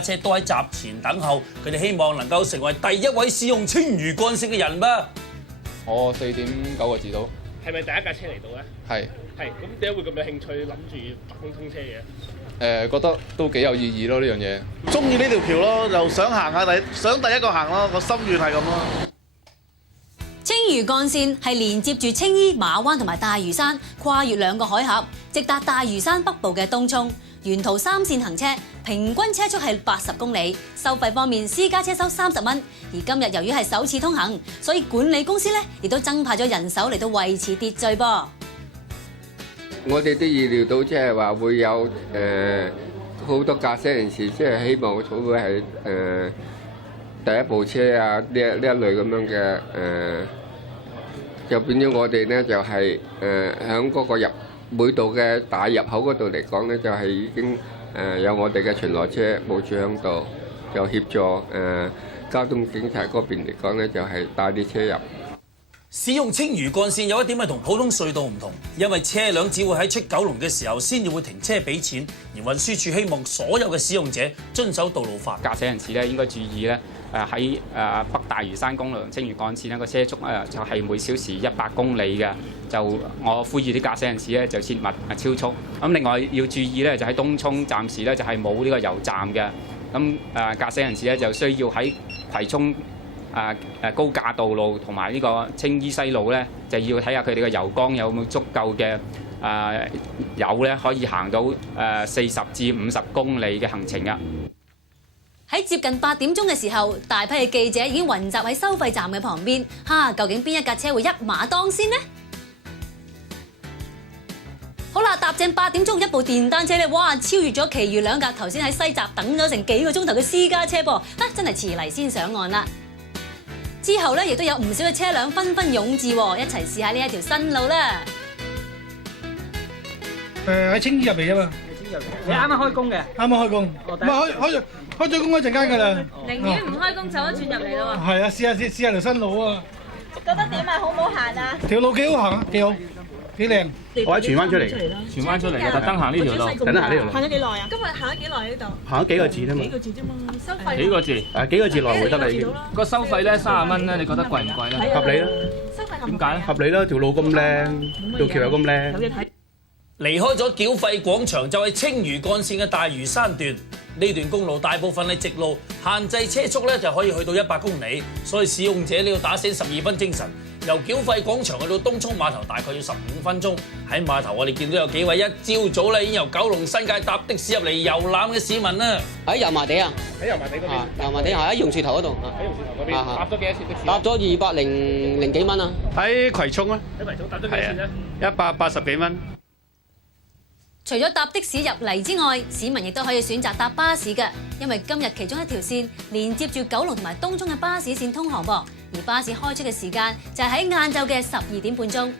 車都喺閘前等候，佢哋希望能夠成為第一位使用青嶼幹線嘅人吧。我4.9個字到。係咪第一架車嚟到咧？係。咁點解會咁有興趣諗住白空通車嘅？覺得都幾有意義咯呢樣嘢。中意呢條橋咯，就想行下想第一個行咯，個心願係咁咯。青嶼幹線係連接住青衣、馬灣同埋大嶼山，跨越2個海峽，直達大嶼山北部嘅東涌。沿途3線行車，平均車速係80公里。收費方面，私家車收30蚊。而今日由於係首次通行，所以管理公司咧亦都增派咗人手嚟到維持秩序噃。我哋都預料到，即係話會有好多駕駛人士，即係希望會係第一部車啊呢一類咁樣嘅就變咗我哋咧就係響嗰個每度嘅大入口嗰度嚟講咧，就係已經有我哋嘅巡邏車部署響度，就協助交通警察嗰邊嚟講咧，就係帶啲車入。使用青嶼幹線有一點係同普通隧道唔同，因為車輛只會喺出九龍嘅時候先至會停車俾錢，而運輸署希望所有嘅使用者遵守道路法。駕駛人士咧應該注意咧，喺北大嶼山公路青嶼幹線咧個車速就係每小時100公里嘅，就我呼籲啲駕駛人士咧就切勿超速。咁另外要注意咧，就喺東涌暫時咧就係冇呢個油站嘅，咁駕駛人士咧就需要喺葵涌高架道路同埋呢個青衣西路咧，就要睇下佢哋嘅油缸有冇足夠嘅油咧，可以行到40至50公里嘅行程啊！喺接近8點鐘嘅時候，大批嘅記者已經雲集喺收費站嘅旁邊。究竟邊一架車會一馬當先呢？好啦，踏正8點鐘，一部電單車咧，哇，超越咗其餘2架頭先喺西閘等咗成幾個鐘頭嘅私家車噃，真係遲嚟先上岸啦！之後咧，亦都有唔少嘅車輛紛紛湧至，一齊試下呢一條新路啦。喺青衣入嚟啫嘛。你啱啱開工嘅？啱啱開工，唔係開咗工一陣間㗎啦。寧願唔開工走一轉入嚟咯喎。係啊，試下條新路啊。覺得點啊？好唔好行啊？條路幾好行啊，幾好，幾靚。我喺荃灣出嚟，荃灣出嚟嘅，特登行呢條路，特登行呢條路。行咗幾耐啊？今日行咗幾耐呢度？行咗幾個字啫嘛。幾個字啫嘛，收費幾個字？幾個字來回得啦已經。個收費咧30蚊咧，你覺得貴唔貴咧？合理啦。收費點解咧？合理啦，條路咁靚，條橋又咁靚。有嘢睇。離開咗繳費廣場就係青嶼幹線嘅大嶼山段，呢段公路大部分係直路，限制車速咧就可以去到100公里，所以使用者你要打醒12分精神。由繳費廣場去到東涌碼頭大概要15分鐘。喺碼頭我哋見到有幾位一朝早咧已經由九龍新界搭的士入嚟遊覽嘅市民啦。喺油麻地啊！喺油麻地嗰邊。油麻地係喺榕樹頭嗰度。喺榕樹頭嗰邊。搭咗幾多錢的士？搭咗200幾蚊啊！喺葵涌啊。喺葵涌搭咗幾多錢咧？180幾蚊。除咗搭的士入嚟之外，市民亦都可以選擇搭巴士嘅，因為今日其中一條線連接住九龍同埋東涌嘅巴士線通航噃，而巴士開出嘅時間就係喺晏晝嘅12點半鐘。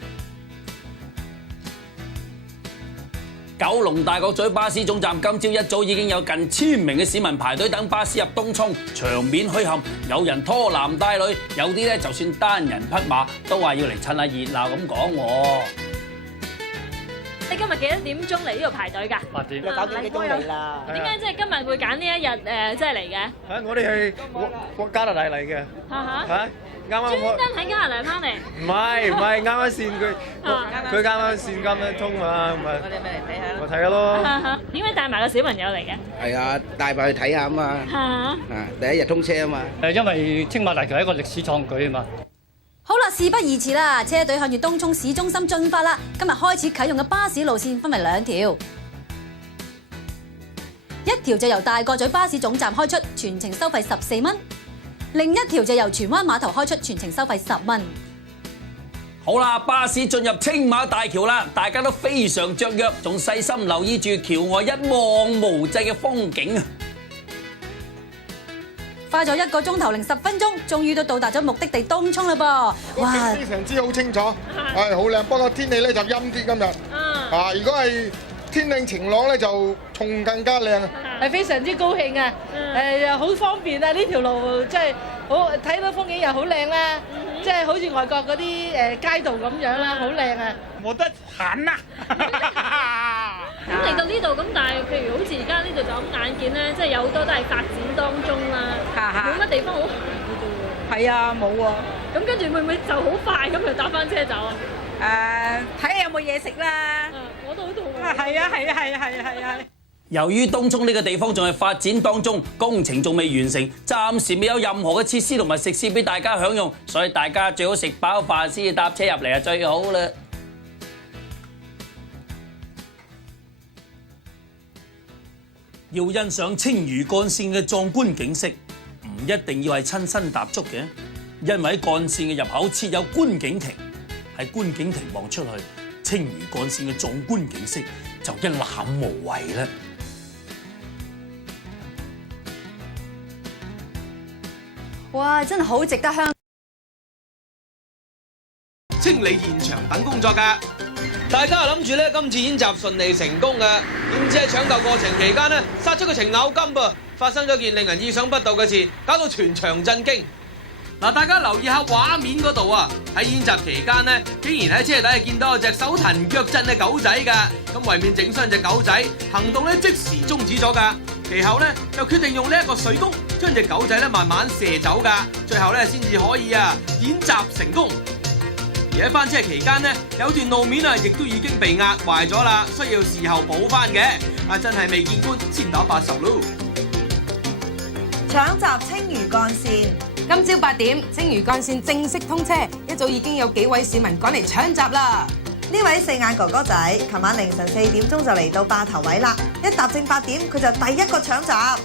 九龍大角咀巴士總站今朝一早已經有近1000名嘅市民排隊等巴士入東涌，場面墟冚，有人拖男帶女，有啲咧就算單人匹馬都話要嚟趁下熱鬧咁講喎。你今日幾多點鐘嚟呢度排隊㗎？8點。9點幾鐘嚟啦。點解即係今日會揀呢一日即係嚟嘅？我哋係加拿大嚟嘅。啱啱專登喺加拿大翻嚟。唔係啱啱線佢啱啱線啱得通啊，咪我哋咪嚟睇下。我睇下咯。點解帶埋個小朋友嚟嘅？係啊，帶埋去睇下啊嘛。第一日通車啊嘛。因為青馬大橋係一個歷史創舉啊嘛。好啦，事不宜遲啦，車隊向住東涌市中心進發啦。今日開始啟用嘅巴士路線分為2條，一條就由大角咀巴士總站開出，全程收費14蚊；另一條就由荃灣碼頭開出，全程收費10蚊。好啦，巴士進入青馬大橋啦，大家都非常雀躍，仲細心留意住橋外一望無際嘅風景啊！花咗1個鐘頭010分鐘，終於都到達咗目的地東涌啦噃！哇，非常之好清楚，係好靚。不過天氣咧就陰啲今日，如果係天氣晴朗咧就仲更加靚啊！係非常之高興啊！又好方便啊！呢條路即係好睇到風景又好靚啦，即係好似外國嗰啲街道咁樣啦，好靚啊！冇得行啊！咁嚟到呢度咁，但係譬如好似而家呢度就咁眼見咧，即係有好多都係發展當中啦，冇乜地方好行嘅啫喎。係啊，冇喎。咁跟住會唔會就好快咁就搭翻車走啊？睇下有冇嘢食啦。我都好肚餓。係啊，係啊，係啊，係啊，係啊。由於東涌呢個地方仲係發展當中，工程仲未完成，暫時未有任何嘅設施同埋食肆俾大家享用，所以大家最好食飽飯先至搭車入嚟係最好啦。要欣賞青嶼幹線嘅壯觀景色，唔一定要係親身踏足嘅，因為喺幹線嘅入口設有觀景亭，喺觀景亭望出去，青嶼幹線嘅壯觀景色就一覽無遺啦。哇！真係好值得香清理現場等工作㗎。大家諗住咧今次演習順利成功嘅，點知喺搶救過程期間呢，殺出個程咬金噃，發生咗件令人意想不到嘅事，搞到全場震驚。嗱，大家留意下畫面嗰度啊，喺演習期間呢，竟然喺車底係見到有隻手騰腳震嘅狗仔㗎，咁為免整傷隻狗仔，行動咧即時終止咗㗎。其後咧就決定用呢一個水弓將隻狗仔咧慢慢射走㗎，最後咧先至可以演習成功。而喺翻車期間呢，有段路面亦都已經被壓壞咗啦，需要事後補翻嘅。真係未見官先打80咯！搶閘青嶼幹線，今朝8點，青嶼幹線正式通車，一早已經有幾位市民趕嚟搶閘啦。呢位四眼哥哥仔，琴晚凌晨4點鐘就嚟到霸頭位啦，一踏正8點，佢就第一個搶閘。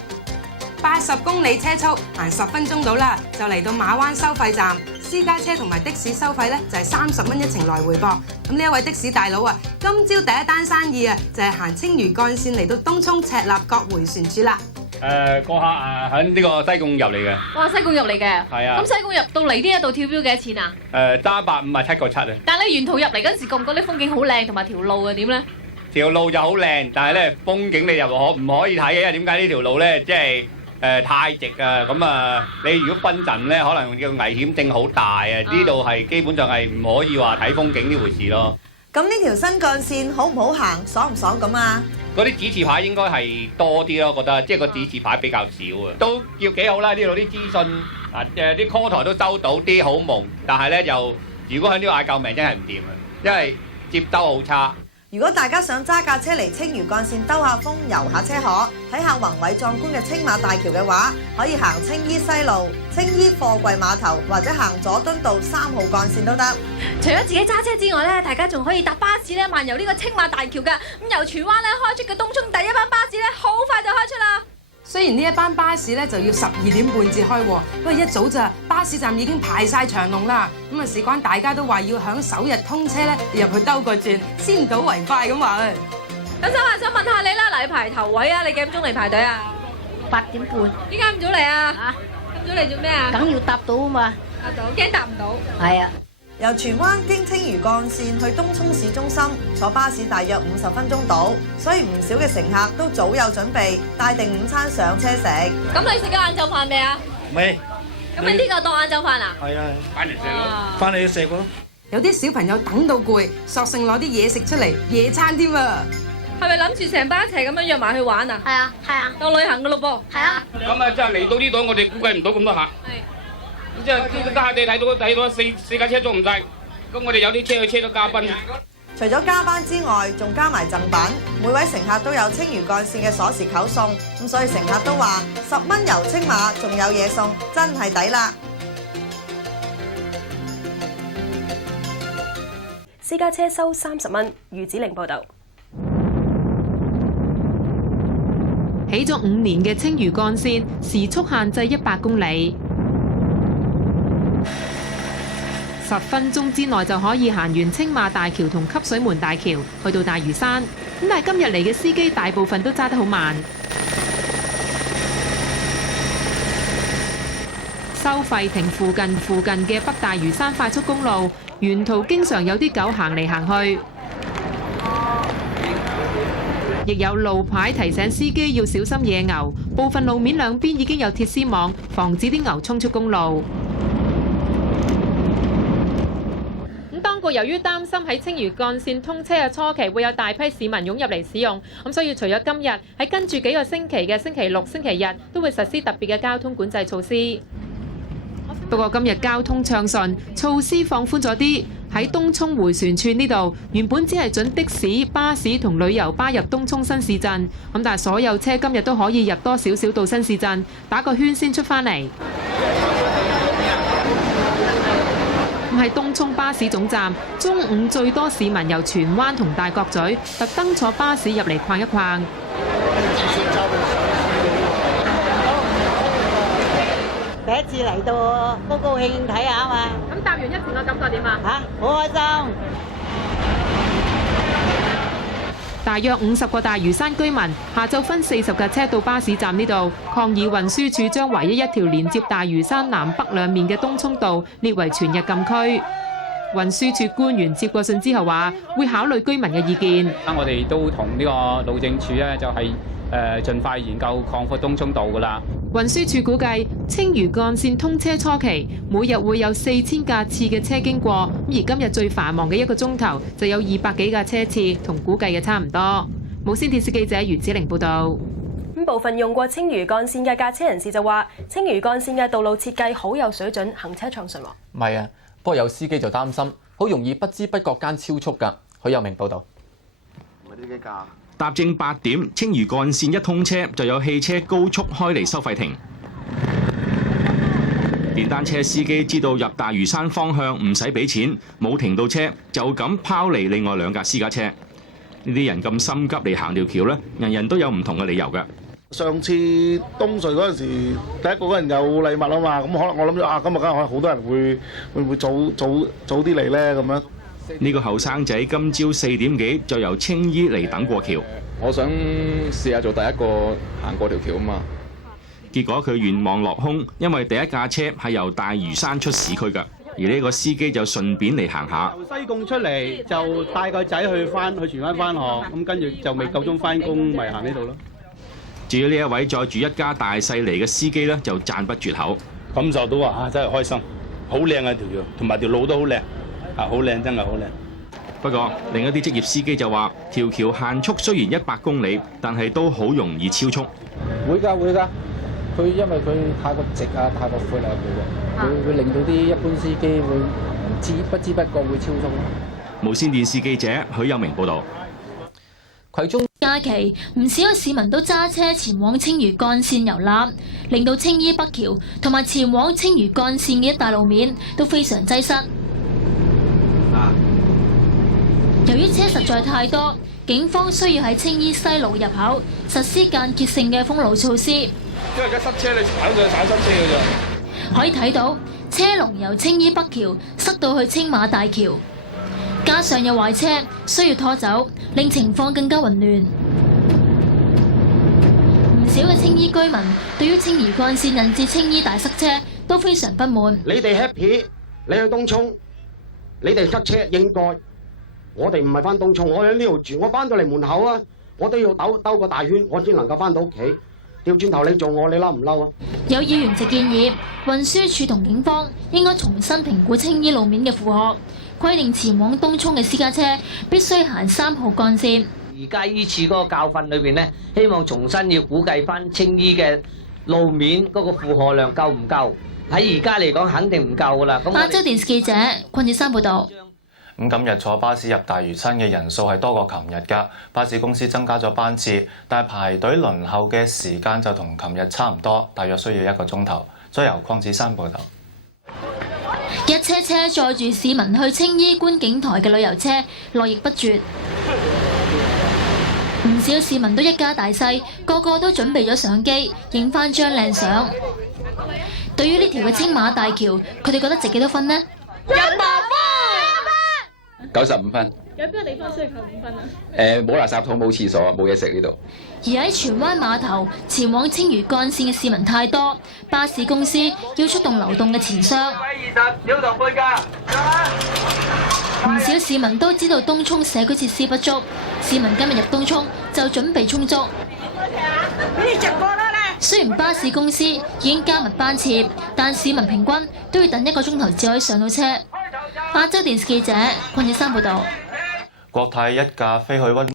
80公里車速，行10分鐘到啦，就嚟到馬灣收費站。私家車同埋的士收費咧就係30蚊一程來回噃。咁呢一位的士大佬啊，今朝第一單生意啊就係行青嶼幹線嚟到東涌赤鱲角迴旋處啦。個客喺呢個西貢入嚟嘅。哇！西貢入嚟嘅。係啊。咁西貢入到嚟呢一度跳標幾多錢啊？揸157個7啊。但係你沿途入嚟嗰陣時，覺唔覺得啲風景好靚，同埋條路係點咧？條路就好靚，但係咧風景你又唔可以睇嘅，因為點解呢條路咧即係太直啊？咁你如果分陣咧，可能個危險性好大啊！呢度係基本上係唔可以話睇風景呢回事咯。咁呢條新幹線好唔好行，爽唔爽咁啊？嗰啲指示牌應該係多啲咯，覺得即係個指示牌比較少啊，都叫幾好啦。呢度啲資訊啲 call 台都收到啲好蒙，但係咧就如果喺呢度嗌救命真係唔掂啊，因為接兜好差。如果大家想揸架車嚟青嶼幹線兜下風、遊下車河、睇下宏偉壯觀嘅青馬大橋嘅話，可以行青衣西路、青衣貨櫃碼頭或者行佐敦道3號幹線都得。除咗自己揸車之外咧，大家仲可以搭巴士咧漫遊呢個青馬大橋㗎。咁由荃灣咧開出嘅東涌第一班巴士咧，好快就開出啦。雖然呢一班巴士咧就要12點半至開，不過一早咋巴士站已經排晒長龍啦。咁啊，事關大家都話要響首日通車咧入去兜個轉，先睹為快咁話啊。咁想問下你啦，嗱，你排頭位啊，你幾點鐘嚟排隊啊？8點半。點解咁早嚟啊？咁早嚟做咩啊？梗要搭到啊嘛。搭到，驚搭唔到。係啊。由荃灣經青嶼幹線去東涌市中心，坐巴士大約50分鐘到，所以唔少嘅乘客都早有準備，帶定午餐上車食。咁你食咗晏晝飯未啊？未。咁你呢個當晏晝飯啊？係啊，翻嚟食咯。翻嚟要食咯。有啲小朋友等到攰，索性攞啲嘢食出嚟野餐添啊！係咪諗住成班一齊咁樣約埋去玩啊？係啊，係啊。當旅行噶咯噃。係啊。咁真係嚟到呢度，我哋估計唔到咁多客。係。即係得閒地睇到四架車裝唔晒，咁我哋有啲車去車到嘉賓。除咗加班之外，仲加埋贈品，每位乘客都有青嶼幹線嘅鎖匙扣送，咁所以乘客都話10蚊遊青馬，仲有嘢送，真係抵啦！私家車收30蚊。余子玲報導。起咗5年嘅青嶼幹線，時速限制100公里。10分鐘之內就可以行完青馬大橋同汲水門大橋，去到大嶼山。咁但係今日嚟嘅司機大部分都揸得好慢。收費亭附近嘅北大嶼山快速公路，沿途經常有啲狗行嚟行去，亦有路牌提醒司機要小心野牛。部分路面兩邊已經有鐵絲網，防止啲牛衝出公路。局由於擔心喺青嶼幹線通車嘅初期會有大批市民湧入嚟使用，咁所以除咗今日喺跟住幾個星期嘅星期六、星期日都會實施特別嘅交通管制措施。不過今日交通暢順，措施放寬咗啲。喺東涌迴旋處呢度，原本只係準的士、巴士同旅遊巴入東涌新市鎮，咁但係所有車今日都可以入多少少到新市鎮，打個圈先出返嚟。咁喺東涌巴士總站，中午最多市民由荃灣同大角咀特登坐巴士入嚟逛一逛。第一次嚟到，高高興興睇下啊嘛！咁搭完一程個感覺點啊？好開心！大約50個大嶼山居民下晝分40架車到巴士站呢度抗議運輸署將唯一一條連接大嶼山南北兩面嘅東涌道列為全日禁區。運輸署官員接過信之後話，會考慮居民嘅意見。我哋都同呢個路政署咧，就係盡快研究擴闊東涌道㗎啦。運輸署估計，青嶼幹線通車初期，每日會有4000架次嘅車經過，而今日最繁忙嘅1個鐘頭就有200幾架車次，同估計嘅差唔多。無線電視記者余子玲報導。部分用過青嶼幹線嘅駕車人士就話，青嶼幹線嘅道路設計好有水準，行車暢順喎。唔係啊，不過有司機就擔心，好容易不知不覺間超速㗎。許有明報導。踏正8點，青嶼幹線一通車就有汽車高速開嚟收費亭。電單車司機知道入大嶼山方向唔使俾錢，冇停到車就咁拋離另外2架私家車。呢啲人咁心急嚟行條橋呢，人人都有唔同嘅理由㗎。上次東隧嗰陣時，第一個嗰人有禮物啊嘛，咁可能我諗住今日梗係好多人會唔會早啲嚟呢？咁樣。呢個後生仔今朝4點幾就由青衣嚟等過橋。我想試下做第一個行過條橋啊嘛。結果佢願望落空，因為第一架車係由大嶼山出市區㗎，而呢個司機就順便嚟行下。西貢出嚟就帶個仔去荃灣返學，咁跟住就未夠鐘返工，咪行呢度咯。至於呢一位載住一家大細嚟嘅司機咧，就讚不絕口。感受到啊，真係開心，好靚啊條橋，同埋條路都好靚。好靚，真係好靚。不過另一啲職業司機就話，條橋限速雖然100公里，但係都好容易超速。會㗎，佢因為佢太過直啊，太過闊啊，會令到啲一般司機會不知不覺會超速。無線電視記者許有明報導。葵涌假期唔少嘅市民都揸車前往青嶼幹線遊覽，令到青衣北橋同埋前往青嶼幹線嘅一帶路面都非常擠塞。由於車實在太多，警方需要喺青衣西路入口實施間歇性嘅封路措施。因為而家塞車，你行上去踩塞車嘅啫。可以睇到車龍由青衣北橋塞到去青馬大橋，加上有壞車需要拖走，令情況更加混亂。唔少嘅青衣居民對於青嶼幹線引致青衣大塞車都非常不滿。你哋 happy， 你去東涌，你哋塞車應該。我哋唔係翻東涌，我喺呢度住，我翻到嚟門口啊，我都要兜個大圈，我先能夠翻到屋企。調轉頭你做我，你嬲唔嬲啊？有議員就建議運輸署同警方應該重新評估青衣路面嘅負荷，規定前往東涌嘅私家車必須行3號幹線。而家依次嗰個教訓裏邊呢，希望重新要估計翻青衣嘅路面嗰個負荷量夠唔夠？喺而家嚟講肯定唔夠噶啦。亞洲電視記者鄺志山報導。咁今日坐巴士入大嶼山嘅人數係多過琴日㗎，巴士公司增加咗班次，但係排隊輪候嘅時間就同琴日差唔多，大約需要1個鐘頭。再由鄺志山報導。一車車載住市民去青衣觀景台嘅旅遊車絡繹不絕，唔少市民都一家大細，個個都準備咗相機，影翻張靚相。對於呢條嘅青馬大橋，佢哋覺得值幾多分呢？100分。 95分。有邊個地方需要扣5分啊？冇垃圾桶，冇廁所，冇嘢食呢度。而喺荃灣碼頭前往青嶼幹線嘅市民太多，巴士公司要出動流動嘅錢箱。小童半價。唔少市民都知道東涌社區設施不足，市民今日入東涌就準備充足。雖然巴士公司已經加密班次，但市民平均都要等1個鐘頭至可以上到車。亞洲電視記者鄺子珊報導。國泰一架飛去溫。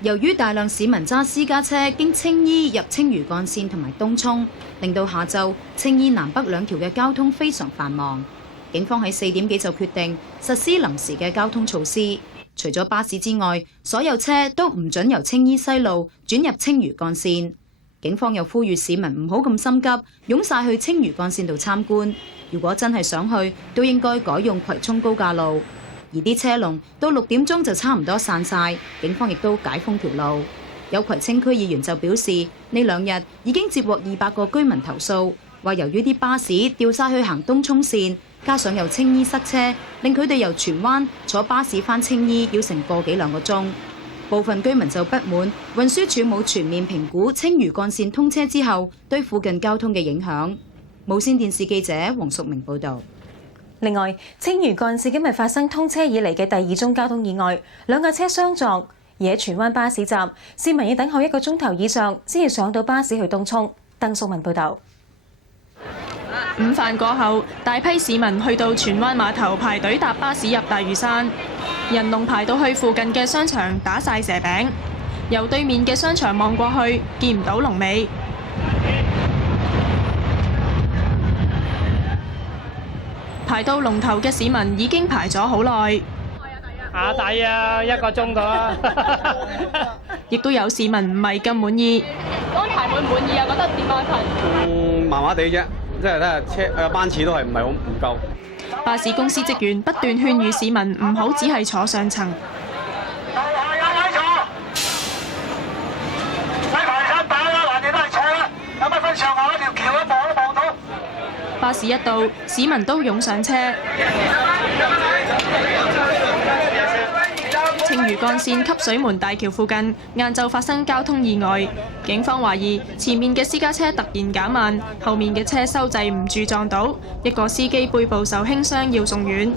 由於大量市民揸私家車經青衣入青嶼幹線同埋東涌，令到下晝青衣南北兩條嘅交通非常繁忙。警方喺4點幾就決定實施臨時嘅交通措施，除咗巴士之外，所有車都唔准由青衣西路轉入青嶼幹線。警方又呼籲市民唔好咁心急，湧晒去青嶼幹線度參觀。如果真係想去，都應該改用葵涌高架路。而啲車龍到6點鐘就差唔多散晒，警方亦都解封條路。有葵青區議員就表示，呢2日已經接獲200個居民投訴，話由於啲巴士調晒去行東涌線，加上由青衣塞車，令佢哋由荃灣坐巴士返青衣要成個幾2個鐘。部分居民就不滿運輸署冇全面評估青嶼幹線通車之後對附近交通嘅影響。無線電視記者黃淑明報導。另外，青嶼幹線今日發生通車以嚟嘅第2宗交通意外，2架車相撞，而喺荃灣巴士站，市民要等候1個鐘頭以上先至上到巴士去東涌。鄧淑文報導。午飯過後，大批市民去到荃灣碼頭排隊搭巴士入大嶼山，人龍排到去附近嘅商場打晒蛇餅，由對面嘅商場望過去，見唔到龍尾。排到龍頭嘅市民已經排咗好耐，下底啊，1個鐘到啦。亦都有市民唔係咁滿意。安排滿唔滿意啊？覺得點安排？麻麻地啫，即係咧車班次都係唔係好唔夠。巴士公司職員不斷勸喻市民唔好只係坐上層。巴士一到，市民都湧上車。青嶼幹線汲水門大橋附近，晏晝發生交通意外，警方懷疑前面嘅私家車突然減慢，後面嘅車收掣唔住撞到，一個司機背部受輕傷要送院。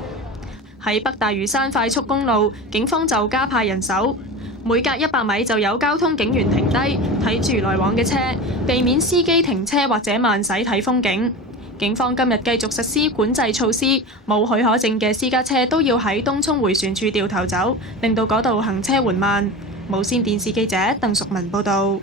喺北大嶼山快速公路，警方就加派人手，每隔100米就有交通警員停低睇住來往嘅車，避免司機停車或者慢駛睇風景。警方今日繼續實施管制措施，冇許可證嘅私家車都要喺東涌迴旋處掉頭走，令到嗰度行車緩慢。無線電視記者鄧淑文報導。